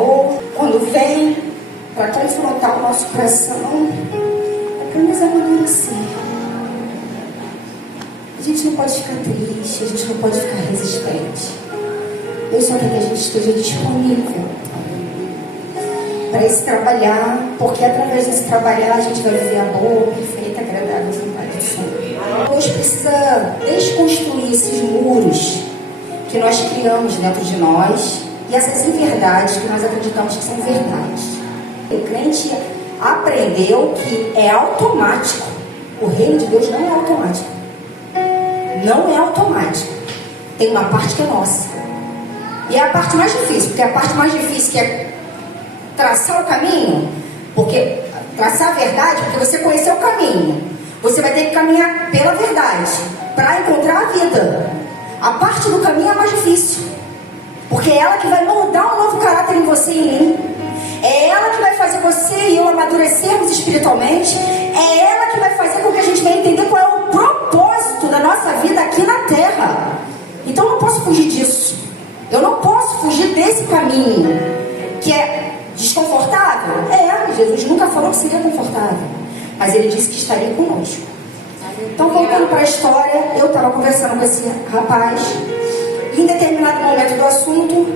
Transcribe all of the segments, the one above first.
Senhor, quando vem para confrontar o nosso coração, é para nos amadurecer. A gente não pode ficar triste, a gente não pode ficar resistente. Deus só quer que a gente esteja disponível para esse trabalhar, porque através desse trabalhar a gente vai viver a boa, perfeita, agradável vontade do Senhor. Deus precisa desconstruir esses muros que nós criamos dentro de nós e essas inverdades que nós acreditamos que são verdades. O crente aprendeu que é automático. O reino de Deus não é automático. Não é automático. Tem uma parte que é nossa. E é a parte mais difícil, porque a parte mais difícil que é traçar o caminho, porque traçar a verdade, porque você conheceu o caminho, você vai ter que caminhar pela verdade para encontrar a vida. A parte do caminho é a mais difícil, porque é ela que vai moldar um novo caráter em você e em mim. É ela que vai fazer você e eu amadurecermos espiritualmente. É ela que vai fazer com que a gente venha entender qual é o propósito da nossa vida aqui na terra. Então eu não posso fugir disso. Eu não posso fugir desse caminho que é desconfortável. Jesus nunca falou que seria confortável, mas ele disse que estaria conosco. Então, voltando para a história, eu estava conversando com esse rapaz e em determinado momento do assunto,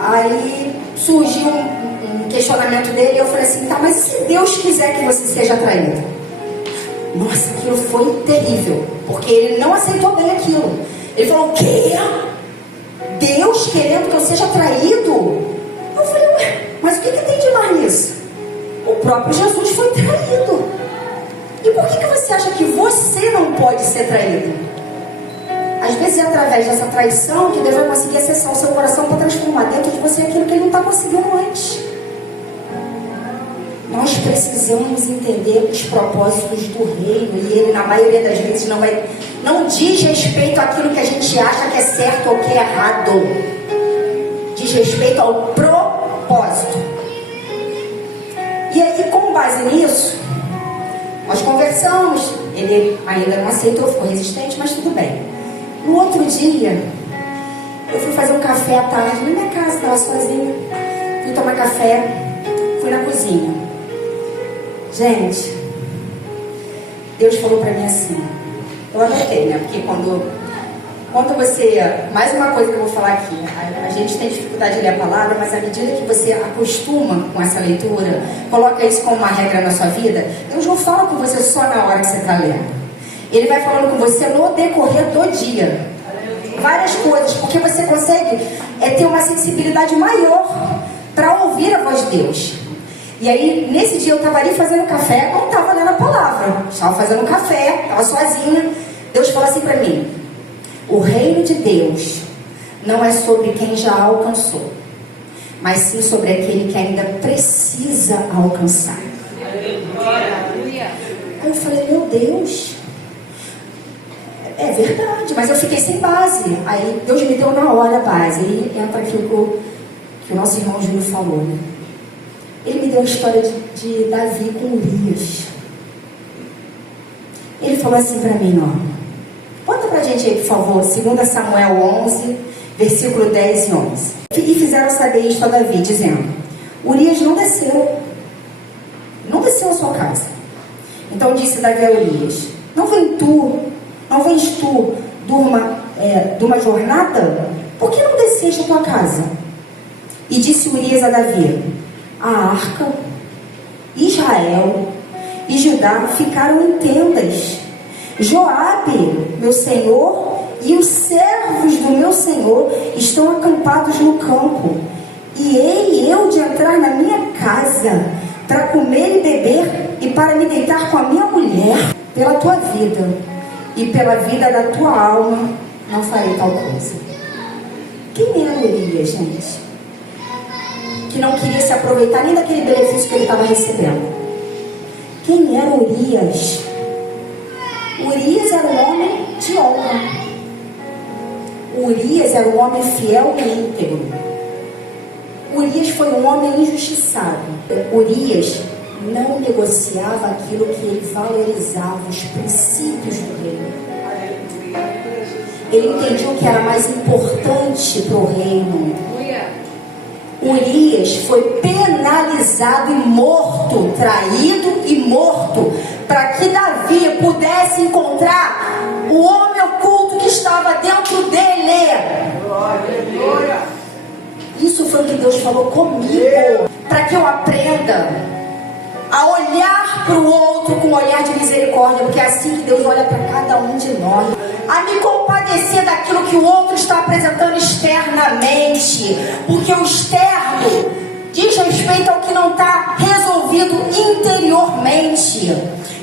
aí surgiu um questionamento dele e eu falei assim, tá, mas se Deus quiser que você seja traído? Nossa, aquilo foi terrível, porque ele não aceitou bem aquilo. Ele falou, o quê? Deus querendo que eu seja traído? Eu falei, ué, mas o que tem de mais nisso? O próprio Jesus foi traído. E por que você acha que você não pode ser traído? Às vezes é através dessa traição que Deus vai conseguir acessar o seu coração para transformar dentro de você aquilo que ele não está conseguindo antes. Nós precisamos entender os propósitos do reino, e ele na maioria das vezes não diz respeito àquilo que a gente acha que é certo ou que é errado. Diz respeito ao propósito. E aí, com base nisso, nós conversamos. Ele ainda não aceitou, ficou resistente, mas tudo bem. No outro dia, eu fui fazer um café à tarde na minha casa, estava sozinha. Fui tomar café, fui na cozinha. Gente, Deus falou para mim assim, eu anotei, né? Porque quando você, mais uma coisa que eu vou falar aqui, a gente tem dificuldade de ler a palavra, mas à medida que você acostuma com essa leitura, coloca isso como uma regra na sua vida, Deus não fala com você só na hora que você está lendo. Ele vai falando com você no decorrer do dia. Várias coisas, porque você consegue ter uma sensibilidade maior para ouvir a voz de Deus. E aí, nesse dia eu estava ali fazendo café, não estava lendo a palavra, estava fazendo café, estava sozinha. Deus falou assim para mim, o reino de Deus não é sobre quem já alcançou, mas sim sobre aquele que ainda precisa alcançar. Aí eu falei, meu Deus, é verdade, mas eu fiquei sem base. Aí Deus me deu na hora a base. E entra aquilo que o nosso irmão Júlio falou, né? Ele me deu a história de Davi com Urias. Ele falou assim para mim, ó, conta pra gente aí, por favor, 2 Samuel 11, versículo 10 e 11. E fizeram saber isto a Davi, dizendo, Urias não desceu a sua casa. Então disse Davi a Urias, não vens tu de uma jornada? Por que não desceste a tua casa? E disse Urias a Davi, a arca, Israel e Judá ficaram em tendas. Joabe, meu senhor, e os servos do meu senhor estão acampados no campo. E eu de entrar na minha casa para comer e beber e para me deitar com a minha mulher, pela tua vida e pela vida da tua alma, não farei tal coisa. Quem era Urias, gente? Que não queria se aproveitar nem daquele benefício que ele estava recebendo. Quem era Urias? Urias era um homem de honra. Urias era um homem fiel e íntegro. Urias foi um homem injustiçado. Urias não negociava aquilo que ele valorizava, os princípios do reino. Ele entendia o que era mais importante para o reino. Urias foi penalizado e morto, traído e morto, para que Davi pudesse encontrar o homem oculto que estava dentro dele. Isso foi o que Deus falou comigo, para que eu aprenda a olhar para o outro com um olhar de misericórdia, porque é assim que Deus olha para cada um de nós. A me compadecer daquilo que o outro está apresentando externamente, porque o externo diz respeito ao que não está resolvido interiormente.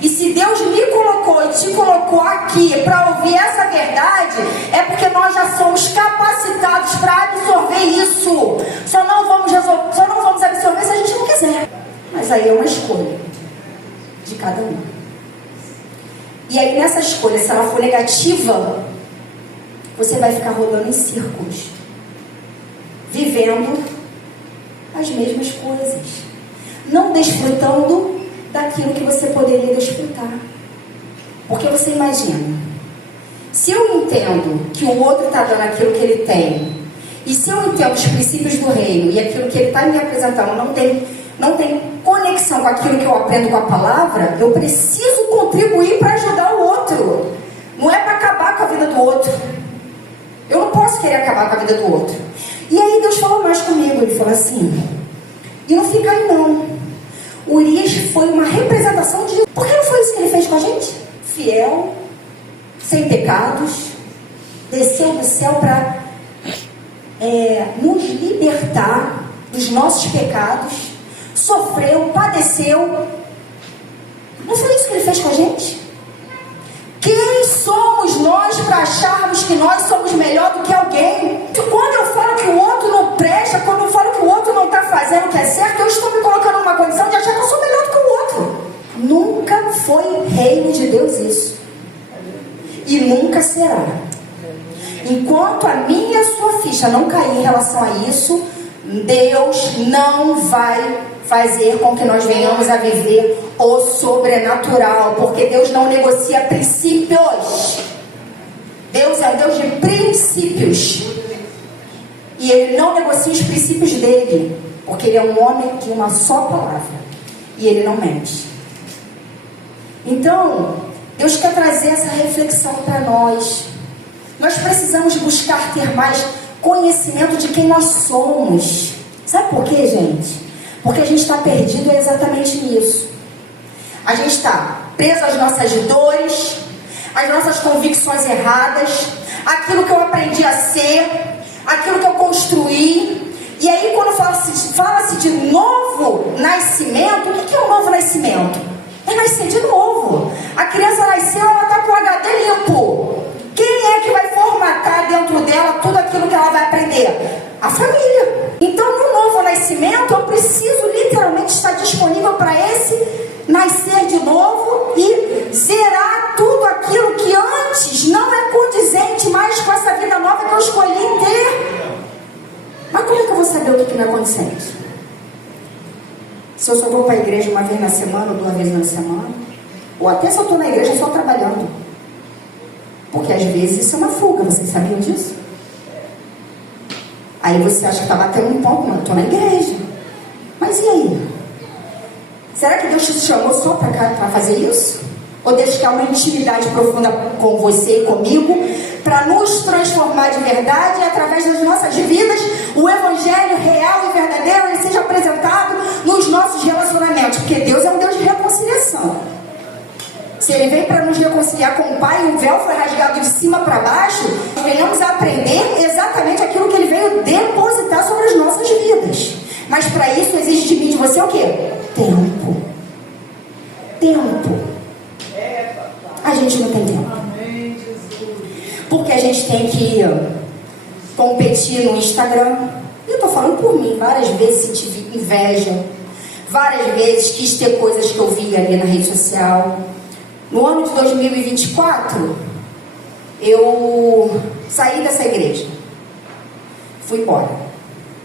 E se Deus me colocou e te colocou aqui para ouvir essa verdade, é porque nós já somos capacitados para absorver isso. Só não vamos absorver se a gente não quiser. Mas aí é uma escolha de cada um. E aí nessa escolha, se ela for negativa, você vai ficar rodando em círculos, vivendo as mesmas coisas, não desfrutando daquilo que você poderia desfrutar. Porque você imagina, se eu entendo que o outro está dando aquilo que ele tem, e se eu entendo os princípios do reino e aquilo que ele está me apresentando não tem conexão com aquilo que eu aprendo com a palavra, eu preciso contribuir para ajudar o outro. Não é para acabar com a vida do outro. Eu não posso querer acabar com a vida do outro. E aí Deus falou mais comigo. Ele falou assim, e não fica aí não. Urias foi uma representação de... Por que não foi isso que ele fez com a gente? Fiel, sem pecados, desceu do céu para nos libertar dos nossos pecados, sofreu, padeceu. Não foi isso que ele fez com a gente? Quem somos nós para acharmos que nós somos melhor do que alguém? Quando eu falo que o outro não presta, quando eu falo que o outro não está fazendo o que é certo, eu estou me colocando numa condição de achar que eu sou melhor do que o outro. Nunca foi reino de Deus isso. E nunca será. Enquanto a minha e a sua ficha não cair em relação a isso, Deus não vai fazer com que nós venhamos a viver o sobrenatural, porque Deus não negocia princípios. Deus é um Deus de princípios, e Ele não negocia os princípios dele, porque Ele é um homem de uma só palavra, e Ele não mente. Então, Deus quer trazer essa reflexão para nós. Nós precisamos buscar ter mais conhecimento de quem nós somos. Sabe por quê, gente? Porque a gente está perdido exatamente nisso. A gente está preso às nossas dores, às nossas convicções erradas, aquilo que eu aprendi a ser, aquilo que eu construí. E aí quando fala-se de novo nascimento, o que é um novo nascimento? É nascer de novo. A criança nasceu, ela está com o HD limpo. Quem é que vai formatar dentro dela tudo aquilo que ela vai aprender? A família. Então, no novo nascimento, eu preciso literalmente estar disponível para esse nascer de novo e zerar tudo aquilo que antes não é condizente mais com essa vida nova que eu escolhi ter. Mas como é que eu vou saber o que não é condizente? Se eu só vou para a igreja uma vez na semana, ou 2 vezes na semana, ou até se eu estou na igreja só trabalhando. Porque às vezes isso é uma fuga, vocês sabiam disso? Aí você acha que está batendo um ponto, mas eu estou na igreja. Mas e aí? Será que Deus te chamou só para fazer isso? Ou Deus quer uma intimidade profunda com você e comigo, para nos transformar de verdade, e através das nossas vidas, o evangelho real e verdadeiro ele seja apresentado nos nossos relacionamentos? Porque Deus é um Deus de reconciliação. Se Ele vem para nos reconciliar com o Pai, o véu foi rasgado de cima para baixo, venhamos a aprender exatamente aquilo que Ele veio depositar sobre as nossas vidas. Mas para isso exige de mim e de você o quê? Tempo. Tempo. A gente não tem tempo. Porque a gente tem que competir no Instagram. Eu estou falando por mim. Várias vezes senti inveja. Várias vezes quis ter coisas que eu vi ali na rede social. No ano de 2024, eu saí dessa igreja. Fui embora.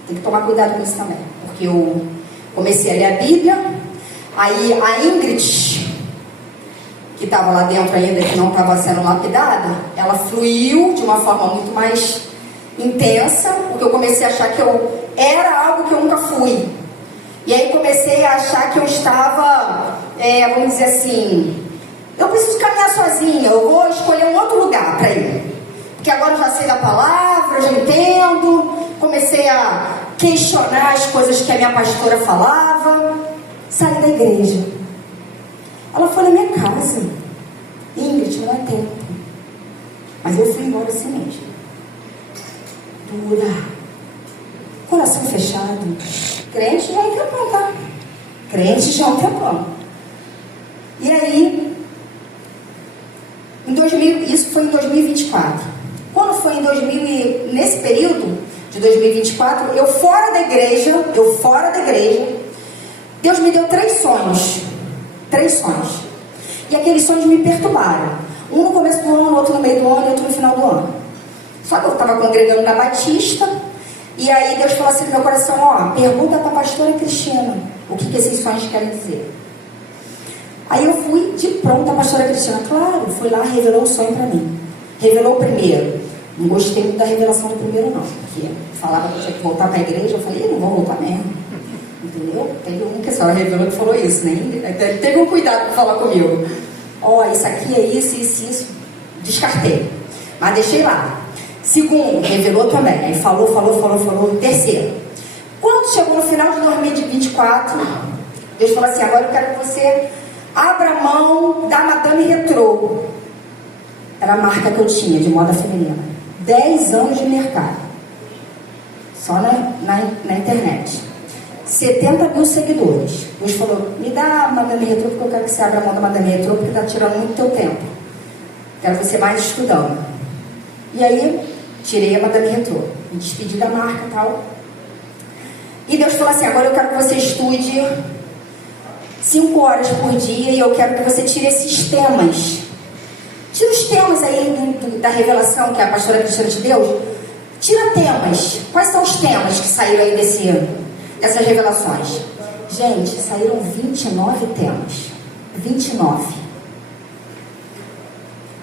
Tem que tomar cuidado com isso também. Porque eu comecei a ler a Bíblia. Aí a Ingrid, que estava lá dentro ainda, que não estava sendo lapidada, ela fluiu de uma forma muito mais intensa, porque eu comecei a achar que eu era algo que eu nunca fui. E aí comecei a achar que eu estava, vamos dizer assim, eu preciso caminhar sozinha, eu vou escolher um outro lugar para ir. Porque agora eu já sei da palavra, eu já entendo, comecei a questionar as coisas que a minha pastora falava. Saí da igreja. Ela foi na minha casa. Ingrid, não é tempo. Mas eu fui embora assim mesmo. Dura. Coração fechado. Crente já é um tempão, tá? Crente já é um tempão. E aí, isso foi em 2024. Quando foi nesse período de 2024, eu fora da igreja, Deus me deu 3 sonhos. 3 sonhos. E aqueles sonhos me perturbaram. Um no começo do ano, outro no meio do ano e outro no final do ano. Só que eu estava congregando na Batista. E aí Deus falou assim no meu coração, pergunta para a pastora Cristina o que esses sonhos querem dizer. Aí eu fui de pronto a pastora Cristina, claro, fui lá, revelou o sonho para mim. Revelou o primeiro. Não gostei muito da revelação do primeiro não, porque falava que eu tinha que voltar para a igreja, eu falei, não vou voltar mesmo. Entendeu? Teve um que a senhora revelou que falou isso, né? Ele teve um cuidado para falar comigo. Isso aqui é isso. Descartei. Mas deixei lá. Segundo, revelou também. Aí falou. Terceiro. Quando chegou no final de 2024, Deus falou assim, agora eu quero que você abra mão da Madame Retrô. Era a marca que eu tinha de moda feminina. 10 anos de mercado. Só na internet. 70 mil seguidores. Deus falou, me dá a Madame Retrô, porque eu quero que você abra a mão da Madame Retrô, porque está tirando muito teu tempo. Quero você mais estudando. E aí, tirei a Madame Retrô. Me despedi da marca e tal. E Deus falou assim, agora eu quero que você estude 5 horas por dia e eu quero que você tire esses temas. Tira os temas aí da revelação que a pastora Cristina te deu. Tira temas. Quais são os temas que saíram aí dessas revelações? Gente, saíram 29 temas. 29.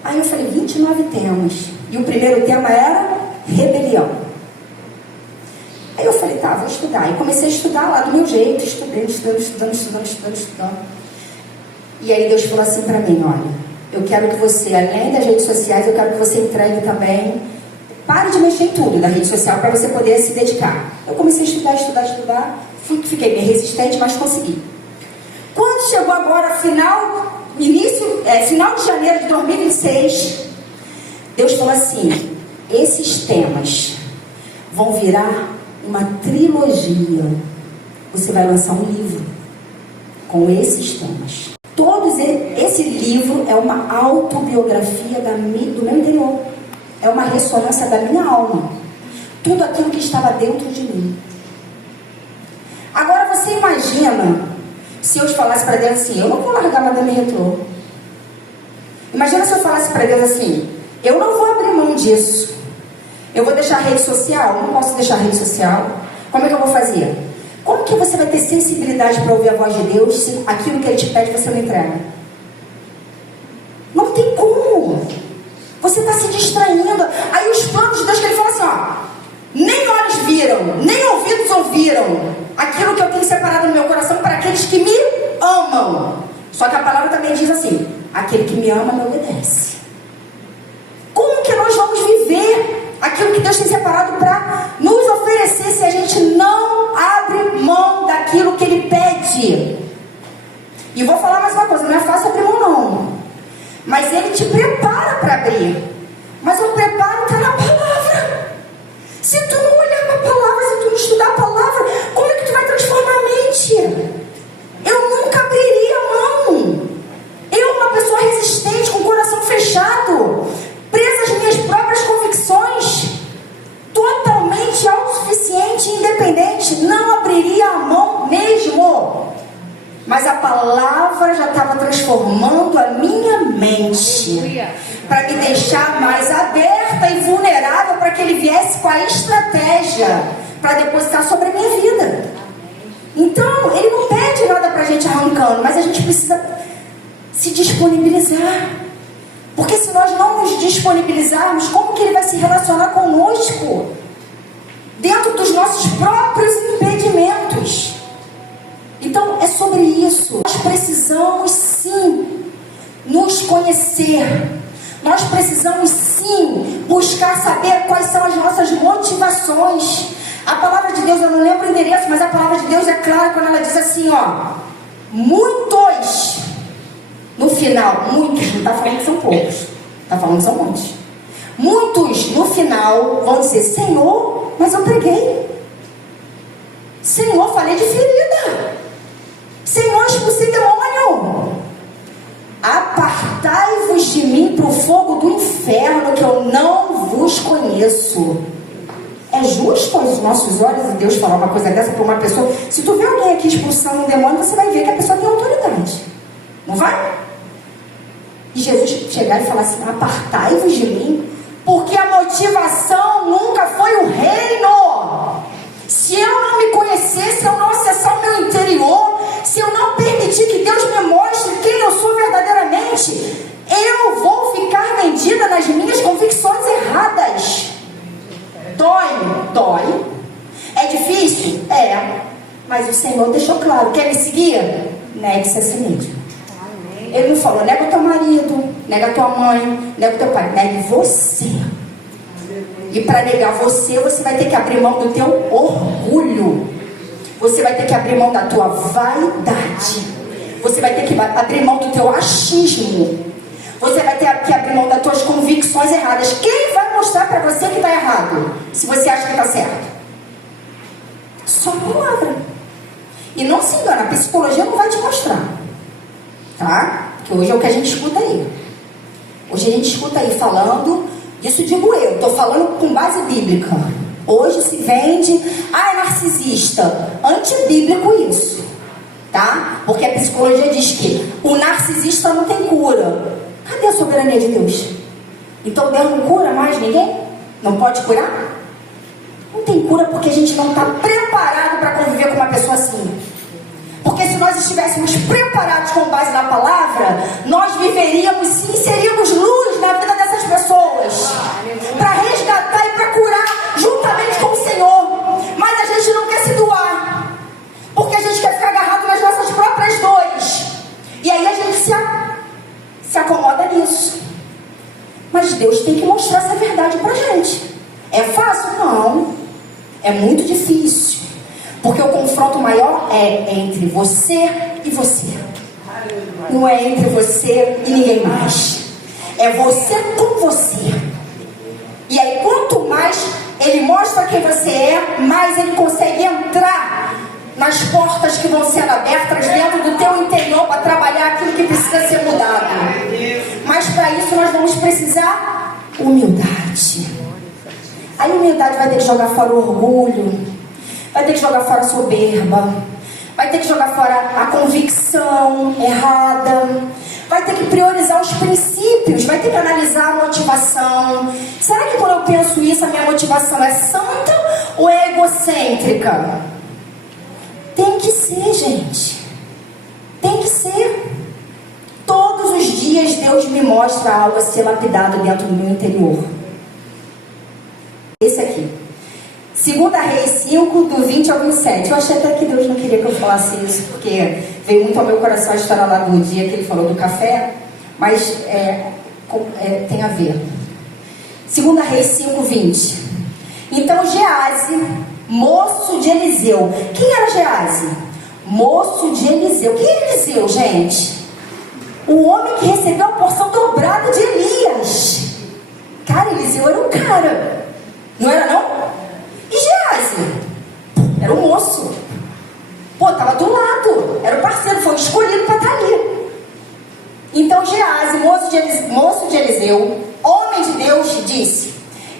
Aí eu falei, 29 temas. E o primeiro tema era rebelião. Aí eu falei, tá, vou estudar. E comecei a estudar lá do meu jeito, estudando. E aí Deus falou assim pra mim, olha, eu quero que você, além das redes sociais, eu quero que você entregue também, pare de mexer em tudo da rede social para você poder se dedicar. Eu comecei a estudar, fiquei bem resistente, mas consegui. Quando chegou agora, final de janeiro de 2026, Deus falou assim, esses temas vão virar uma trilogia. Você vai lançar um livro com esses temas. Esse livro é uma autobiografia do meu interior. É uma ressonância da minha alma. Tudo aquilo que estava dentro de mim. Agora você imagina se eu te falasse para Deus assim, eu não vou largar a Madame Retrô. Imagina se eu falasse para Deus assim, eu não vou abrir mão disso. Eu vou deixar a rede social? Eu não posso deixar a rede social. Como é que eu vou fazer? Como que você vai ter sensibilidade para ouvir a voz de Deus se aquilo que Ele te pede você não entrega? Não tem como. Você está se distraindo. Aí os planos de Deus que Ele fala assim, nem olhos viram, nem ouvidos ouviram aquilo que eu tenho separado no meu coração para aqueles que me amam. Só que a palavra também diz assim, aquele que me ama me obedece. Como que nós vamos viver aquilo que Deus tem separado para nos oferecer se a gente não abre mão daquilo que Ele pede? E vou falar mais uma coisa, não é fácil abrir mão não. Mas Ele te prepara para abrir. Mas o preparo está na palavra. Se tu não olhar para a palavra, se tu não estudar a palavra, como é que tu vai transformar a mente? Eu nunca abriria a mão. Eu, uma pessoa resistente, com o coração fechado, presa às minhas próprias convicções, totalmente autossuficiente e independente, não abriria a mão mesmo. Mas a palavra já estava transformando a minha mente para me deixar mais aberta e vulnerável para que Ele viesse com a estratégia para depositar sobre a minha vida. Então, Ele não pede nada para a gente arrancando, mas a gente precisa se disponibilizar. Porque se nós não nos disponibilizarmos, como que Ele vai se relacionar conosco? dentro dos nossos próprios impedimentos. Então é sobre isso. Nós precisamos sim nos conhecer. Nós precisamos sim buscar saber quais são as nossas motivações. A palavra de Deus, eu não lembro o endereço, mas a palavra de Deus é clara quando ela diz assim, ó: muitos, no final, muitos, não está falando que são poucos, está falando que são muitos. Muitos no final vão dizer: Senhor, mas eu preguei. Senhor, falei de ferida. Senhor, expulsei demônio. Apartai-vos de mim para o fogo do inferno, que eu não vos conheço. É justo aos nossos olhos e Deus falar uma coisa dessa para uma pessoa? Se tu vê alguém aqui expulsando um demônio, você vai ver que a pessoa tem autoridade. Não vai? E Jesus chegar e falar assim: apartai-vos de mim, porque a motivação nunca foi o reino. Se eu não me conhecer, se eu não acessar o meu interior, se eu não permitir que Deus me mostre quem eu sou verdadeiramente, eu vou ficar vendida nas minhas convicções erradas. Dói? Dói. É difícil? É. Mas o Senhor deixou claro: quer me seguir? Negue-se a si mesmo. Ele não falou: nega o teu marido, nega a tua mãe, nega o teu pai. Negue você. E para negar você, você vai ter que abrir mão do teu orgulho. Você vai ter que abrir mão da tua vaidade. Você vai ter que abrir mão do teu achismo. Você vai ter que abrir mão das tuas convicções erradas. Quem vai mostrar para você que está errado? Se você acha que está certo? Só a palavra. E não se engana, a psicologia não vai te mostrar. Tá? Que hoje é o que a gente escuta aí. Hoje a gente escuta aí falando, isso digo eu, estou falando com base bíblica. Hoje se vende, é narcisista. Antibíblico isso. Tá? Porque a psicologia diz que o narcisista não tem cura. Cadê a soberania de Deus? Então Deus não cura mais ninguém? Não pode curar? Não tem cura porque a gente não está preparado para conviver com uma pessoa assim. Porque se nós estivéssemos preparados com base na palavra, nós viveríamos sim, seríamos luz na vida dessas pessoas, para resgatar e para curar juntamente com o Senhor. Mas a gente não quer se doar, porque a gente quer ficar agarrado nas nossas próprias dores. E aí a gente se acomoda nisso. Mas Deus tem que mostrar essa verdade pra gente. É fácil? Não. É muito difícil. Porque o confronto maior é entre você e você. Não é entre você e ninguém mais. É você com você. E aí quanto mais ele mostra quem você é, mais ele consegue entrar nas portas que vão ser abertas dentro do teu interior para trabalhar aquilo que precisa ser mudado. Mas para isso nós vamos precisar humildade. A humildade vai ter que jogar fora o orgulho, vai ter que jogar fora a soberba, vai ter que jogar fora a convicção errada, vai ter que priorizar os princípios, vai ter que analisar a motivação. Será que quando eu penso isso, a minha motivação é santa ou é egocêntrica? Tem que ser, gente. Tem que ser. Todos os dias Deus me mostra algo a ser lapidado dentro do meu interior. Esse aqui. 2 Reis 5, do 20 ao 27. Eu achei até que Deus não queria que eu falasse isso, porque veio muito ao meu coração a história lá do dia que ele falou do café, mas tem a ver. 2 Reis 5, 20. Então Geazi, moço de Eliseu. Quem era Geazi? Moço de Eliseu. Quem é Eliseu, gente? O homem que recebeu a porção dobrada de Elias. Cara, Eliseu era um cara. Não era não? E Geazi? Era um moço. Pô, tava do lado. Era o parceiro, foi escolhido para estar ali. Então Geazi, moço de Eliseu, homem de Deus, disse: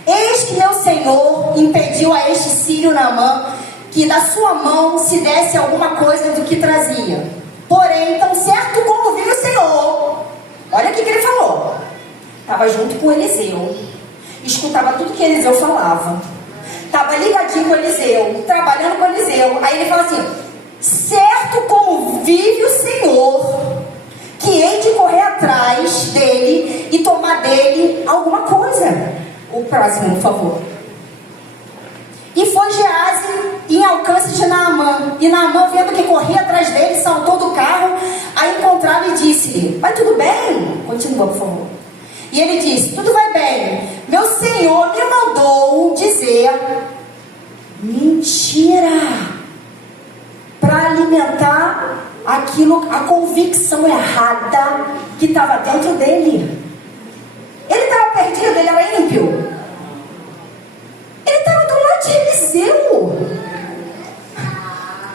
eis que meu senhor impediu a este sírio Naamã que da sua mão se desse alguma coisa do que trazia. Porém, tão certo como vive o Senhor. Olha o que ele falou. Estava junto com Eliseu, escutava tudo que Eliseu falava, estava ligadinho com Eliseu, trabalhando com Eliseu. Aí ele fala assim: certo como vive o Senhor, que hei de correr atrás dele e tomar dele alguma coisa. O próximo, por favor. E foi Geazi em alcance de Naamã. E Naamã, vendo que corria atrás dele, saltou do carro, a encontrá-lo e disse-lhe: vai tudo bem? Continua, por favor. E ele disse: tudo vai bem. Meu senhor me mandou dizer mentira para alimentar a convicção errada que estava dentro dele. Ele estava perdido, ele era ímpio. Ele estava do lado de Eliseu.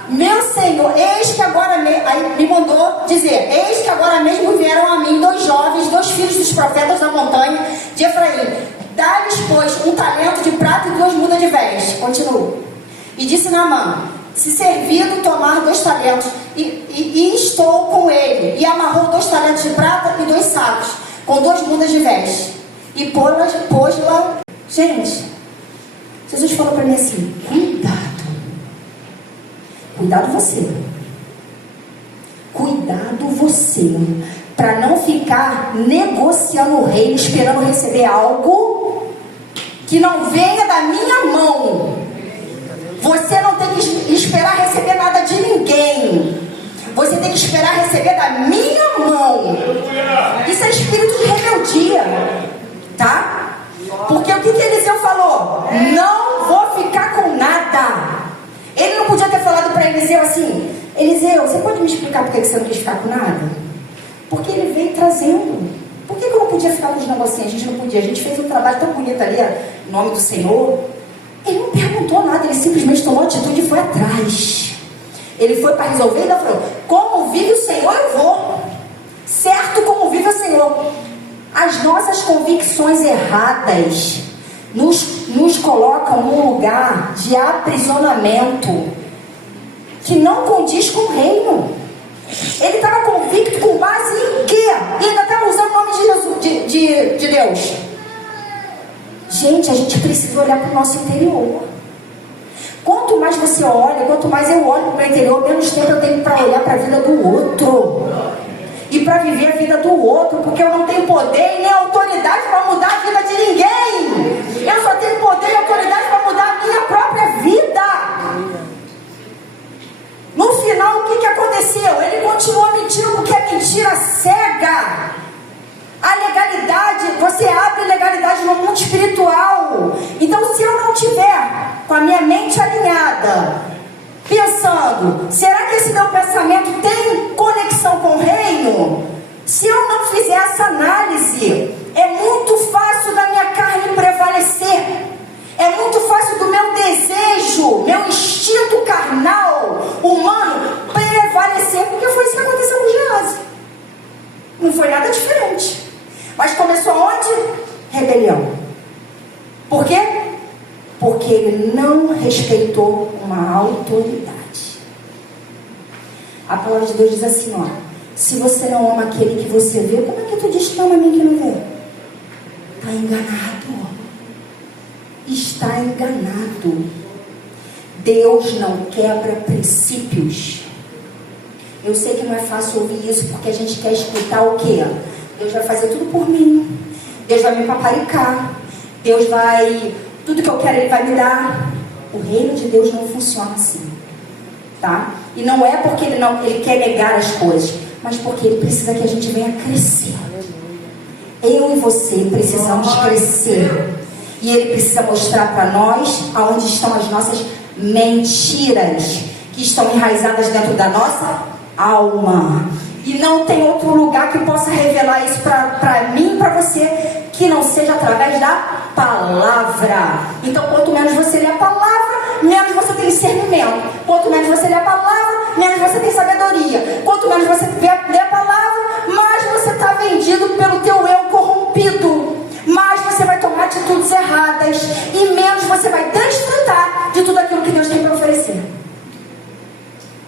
Meu senhor, eis que agora mesmo, aí me mandou dizer: eis que agora mesmo vieram a mim 2 jovens, 2 filhos dos profetas da montanha de Efraim. Dá-lhes, pois, 1 talento de prata e 2 mudas de vestes. Continua. E disse Naamã: se servido tomar 2 talentos, e estou com ele. E amarrou 2 talentos de prata e 2 sacos, com 2 mudas de vestes. E pôs-la. Gente, Jesus falou para mim assim: cuidado você. Cuidado você. Para não ficar negociando o reino, esperando receber algo que não venha da minha mão. Você não tem que esperar receber nada de ninguém. Você tem que esperar receber da minha mão. Isso é espírito de rebeldia. Tá? Porque o que Eliseu falou? Não vou ficar com nada. Ele não podia ter falado para Eliseu assim: Eliseu, você pode me explicar por que você não quis ficar com nada? Porque ele veio trazendo. Por que eu não podia ficar com os negocinhos? A gente não podia. A gente fez um trabalho tão bonito ali, em nome do Senhor. Ele não perguntou nada, ele simplesmente tomou atitude e foi atrás. Ele foi para resolver e ainda falou: como vive o Senhor, eu vou. Certo como vive o Senhor. As nossas convicções erradas nos colocam num lugar de aprisionamento que não condiz com o reino. Ele estava convicto com base em quê? E ainda estava usando o nome de Jesus, de Deus. Gente, a gente precisa olhar para o nosso interior. Quanto mais você olha, quanto mais eu olho para o meu interior, menos tempo eu tenho para olhar para a vida do outro e para viver a vida do outro, porque eu não tenho poder e nem autoridade para mudar a vida de ninguém. Eu só tenho poder e autoridade para mudar a minha própria vida. No final, o que aconteceu? Ele continuou mentindo, porque é mentira cega. A legalidade, você abre legalidade no mundo espiritual. Então, se eu não tiver com a minha mente alinhada, pensando: será que esse meu pensamento tem conexão com o reino? Se eu não fizer essa análise, é muito fácil da minha carne prevalecer. É muito fácil do meu desejo, meu instinto carnal, humano, prevalecer. Porque foi isso que aconteceu com Geazi. Não foi nada diferente. Mas começou onde? Rebelião. Por quê? Porque ele não respeitou uma autoridade. A palavra de Deus diz assim, ó: se você não ama aquele que você vê, como é que tu diz que ama a mim que não vê? Está enganado. Está enganado. Deus não quebra princípios. Eu sei que não é fácil ouvir isso, porque a gente quer escutar o quê? Deus vai fazer tudo por mim. Deus vai me paparicar. Deus vai... tudo que eu quero Ele vai me dar. O reino de Deus não funciona assim. Tá? E não é porque Ele quer negar as coisas, mas porque Ele precisa que a gente venha crescer. Eu e você precisamos crescer. E Ele precisa mostrar para nós aonde estão as nossas mentiras, que estão enraizadas dentro da nossa alma. E não tem outro lugar que possa revelar isso para mim e para você, que não seja através da palavra. Então, quanto menos você lê a palavra, menos você tem discernimento. Quanto menos você lê a palavra, menos você tem sabedoria. Quanto menos você lê a palavra, mais você está vendido pelo teu eu corrompido. Mais você vai tomar atitudes erradas e menos você vai desfrutar de tudo aquilo que Deus tem para oferecer.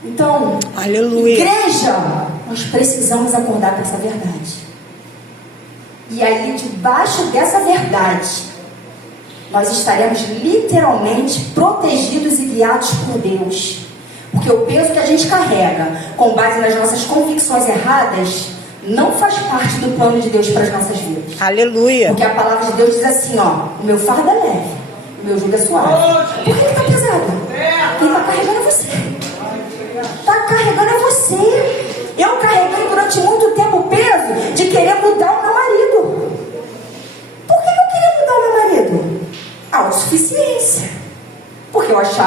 Então, aleluia, igreja, nós precisamos acordar para essa verdade. E aí, debaixo dessa verdade, nós estaremos literalmente protegidos e guiados por Deus. Porque o peso que a gente carrega, com base nas nossas convicções erradas, não faz parte do plano de Deus para as nossas vidas. Aleluia. Porque a palavra de Deus diz assim, ó: o meu fardo é leve, o meu jugo é suave. Por que ele está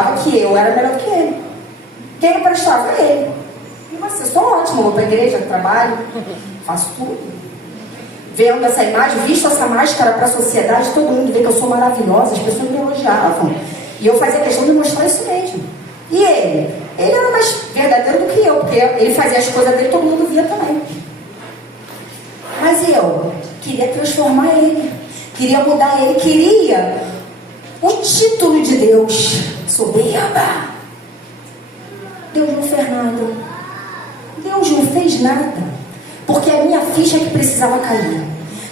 achava que eu era melhor do que ele. Quem não prestava? Ele. Mas eu sou ótimo, vou para a igreja, trabalho, faço tudo. Vendo essa imagem, visto essa máscara para a sociedade, todo mundo vê que eu sou maravilhosa, as pessoas me elogiavam. E eu fazia questão de mostrar isso mesmo. E ele? Ele era mais verdadeiro do que eu, porque ele fazia as coisas dele, todo mundo via também. Mas eu queria transformar ele, queria mudar ele, queria o título de Deus, soberba. Deus não fez nada. Deus não fez nada. Porque a minha ficha que precisava cair.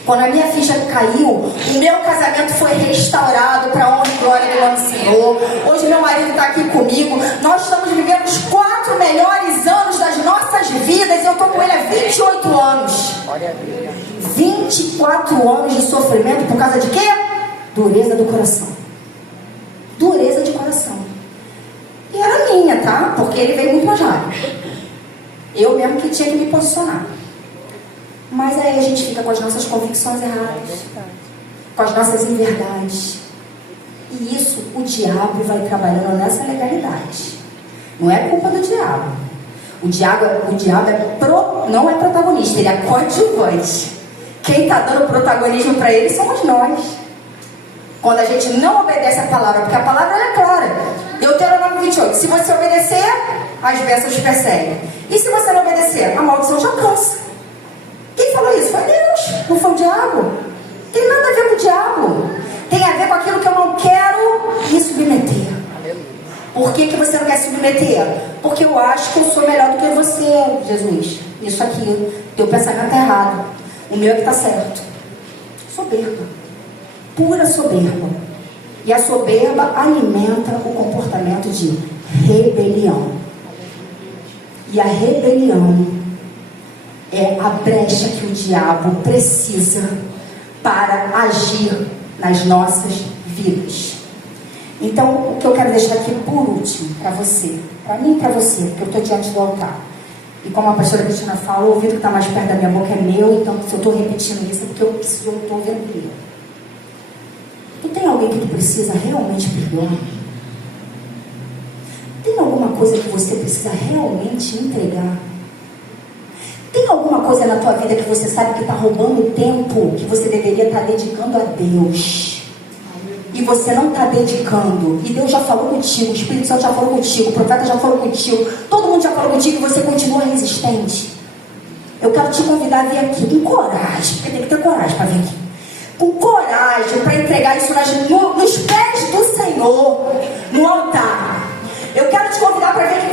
Quando a minha ficha caiu, o meu casamento foi restaurado para a honra e glória do nome do Senhor. Hoje meu marido está aqui comigo. Nós estamos vivendo os 4 melhores anos das nossas vidas. Eu estou com ele há 28 anos. 24 anos de sofrimento por causa de quê? Dureza do coração. Dureza de coração. E era minha, tá? Porque ele veio muito mais rápido. Eu mesmo que tinha que me posicionar. Mas aí a gente fica com as nossas convicções erradas, com as nossas inverdades. E isso o diabo vai trabalhando nessa legalidade. Não é culpa do diabo. O diabo não é protagonista, ele é coadjuvante. Quem está dando protagonismo para ele somos nós. Quando a gente não obedece a palavra, porque a palavra é clara. Deuteronômio 28, se você obedecer, as bênçãos te perseguem. E se você não obedecer, a maldição já alcança. Quem falou isso? Foi Deus, não foi o diabo. Tem nada a ver com o diabo. Tem a ver com aquilo que eu não quero me submeter. Por que você não quer se submeter? Porque eu acho que eu sou melhor do que você, Jesus. Isso aqui, teu pensamento é errado. O meu é que está certo. Soberba. Pura soberba. E a soberba alimenta o comportamento de rebelião. E a rebelião é a brecha que o diabo precisa para agir nas nossas vidas. Então, o que eu quero deixar aqui por último, para você, para mim e para você, porque eu estou diante do altar. E como a pastora Cristina fala, o ouvido que está mais perto da minha boca é meu, então se eu estou repetindo isso é porque eu estou vendo ele. Tu tem alguém que tu precisa realmente perdoar? Tem alguma coisa que você precisa realmente entregar? Tem alguma coisa na tua vida que você sabe que está roubando tempo que você deveria estar dedicando a Deus? E você não está dedicando. E Deus já falou contigo, o Espírito Santo já falou contigo, o profeta já falou contigo, todo mundo já falou contigo e você continua resistente. Eu quero te convidar a vir aqui com coragem, porque tem que ter coragem para vir aqui. Com coragem para entregar isso nos pés do Senhor, no altar. Eu quero te convidar para vir aqui